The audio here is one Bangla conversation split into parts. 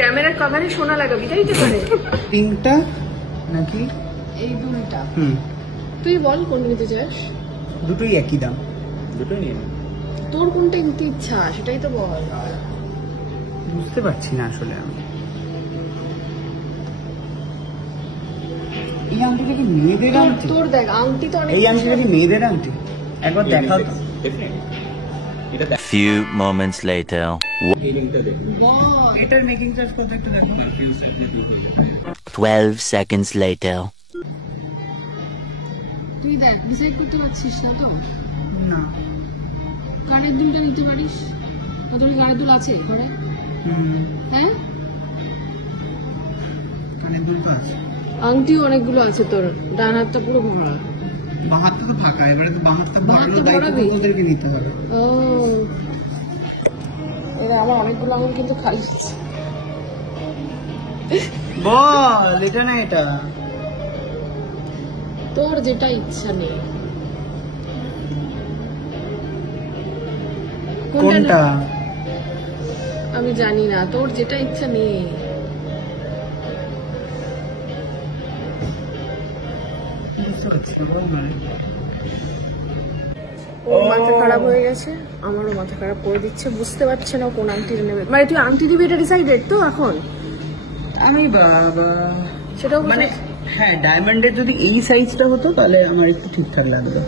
ক্যামেরার কভারে সোনা লাগাবি তাই তো করে পিঙ্কটা নাকি এই দুলটা তুই বল কোন নিতে চাস? দুটোই একই দাম, দুটোই নিয়ে তোর কোনটা নিতে ইচ্ছা সেটাই তো বল। বুঝতে পারছি না আসলে আমি। এই আংটিটা কি মেয়েদের আংটি? তোর দেখ আংটি তো অনেক। এই আংটিটা কি মেয়েদের আংটি? একবার দেখাও তো। Few moments later. বাহ, এটার মেকিং চার্জ কত একটু দেখো। 12 seconds later. তুই দেখ ডিসাইড করতে পারছিস না তো? না, কানের দুলটা নিতে পারিস। তোর কানের দুল আছে ঘরে? হ্যাঁ, কানের দুল তো আছে। আংটিও অনেকগুলো আছে তোর। ডান হাতটা পুরো ভরা। বাঁ হাতটা তো ফাঁকা, এবারে তো বাঁ হাতটা ভরানোর দায়িত্ব ওদেরকে নিতে হবে। ও, এরা আমার অনেকগুলো আঙুল কিন্তু খালি আছে। বল, এটা না এটা। তোর যেটা ইচ্ছা নেই। কোনটা? আমি জানি না, তোর যেটা ইচ্ছা নেই। ওর মাথা খারাপ হয়ে গেছে, আমারও মাথা খারাপ করে দিচ্ছে, বুঝতে পারছে না কোন আংটি নেবে। মানে তুই আংটি দিবি এটা ডিসাইডেড তো এখন? আমি বাবা সেটাও মানে হ্যাঁ, ডায়মন্ডের যদি এই সাইজটা হতো তাহলে আমার একটু ঠিকঠাক লাগবে।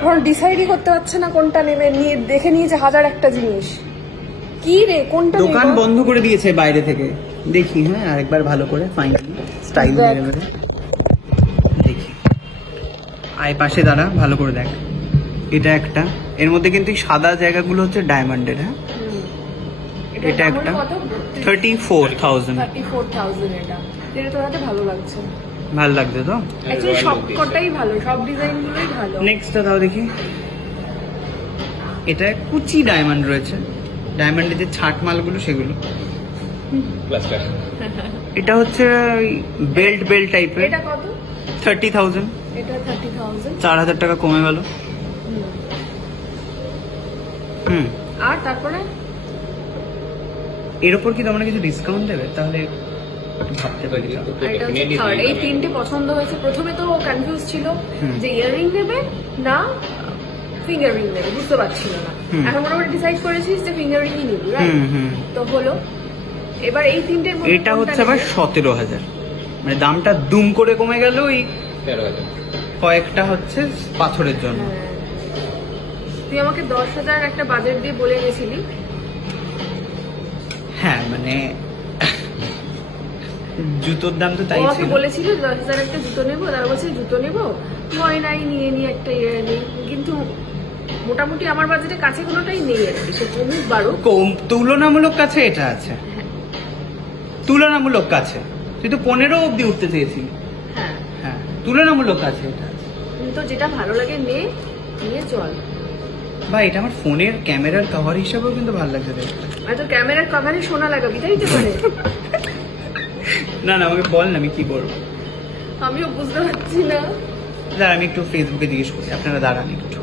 এখন ডিসাইডই করতে পারছে না কোনটা নেবে। নিয়ে দেখে নিয়েছে হাজার একটা জিনিস। কি রে কোনটা? দোকান বন্ধ করে দিয়েছে বাইরে থেকে। দেখি হ্যাঁ আরেকবার ভালো করে ফাইনালি স্টাইল মেরে মেরে দেখি। আয় পাশে দাঁড়া, ভালো করে দেখ। এটা একটা, এর মধ্যে কিন্তু সাদা জায়গাগুলো হচ্ছে ডায়মন্ডের। হ্যাঁ, এটা একটা 34,000। 34,000 এটা। এটা তোর হাতে ভালো লাগছে? ভালো লাগছে তো? অ্যাকচুয়ালি সবকটাই ভালো, সব ডিজাইনগুলোই ভালো। নেক্সটটা দাও দেখি। এটা কুচি ডায়মন্ড রয়েছে, ডায়মন্ডের যে ছাট মালগুলো সেগুলো। এটা হচ্ছে বেল্ট টাইপের। এটা কত? 30,000। এটা 30,000। 4,000 টাকা কমে গেল। আর তারপরে এর উপর কি তোমরা কিছু ডিসকাউন্ট দেবে? তাহলে ভাবতে পারি। এই তিনটে পছন্দ হয়েছে। প্রথমে তো কনফিউজ ছিল যে ইয়াররিং নেবে না ফিঙ্গার রিং নেবে, বুঝতে পারছিল না। এখন মোটামুটি ডিসাইড করেছিস যে ফিঙ্গার রিংই নিবি, রাইট? তো হলো এবার এই তিনটের মধ্যে এটা হচ্ছে আবার 17,000, মানে দামটা দুম করে কমে গেল। ওই 13,000 কয়েকটা হচ্ছে পাথরের জন্য। তুই আমাকে 10,000 একটা বাজেট দিয়ে বলে গেছিলি। হ্যাঁ মানে জুতোর দাম তো তাই ছিল। বলেছিল 10,000 একটা জুতো নেবো, তার বলছে জুতো নেবো নাই নিয়ে একটা নেই। কিন্তু মোটামুটি আমার বাজেটে কাছে কোনোটাই নেই আর কি। সে কমুক বাড়ুক, তুলনামূলক কাছে এটা আছে। তুলনামূলক কাছে তুই তো 15 অব্দি উঠতে চেয়েছিলি। হ্যাঁ হ্যাঁ, তুলনামূলক কাছে এটা আছে। তো যেটা ভালো লাগে নিয়ে চল ভাই। এটা আমার ফোনের ক্যামেরার কভার হিসাবেও কিন্তু ভালো লাগছে দেখতে। আর তো ক্যামেরার কভারে সোনা লাগাবি তাই তো করে না আমাকে বল না, আমি কি করবো? আমিও বুঝতে পারছি না। দাঁড়া, আমি একটু ফেসবুকে জিজ্ঞেস করি। আপনারা দাঁড়ান একটু।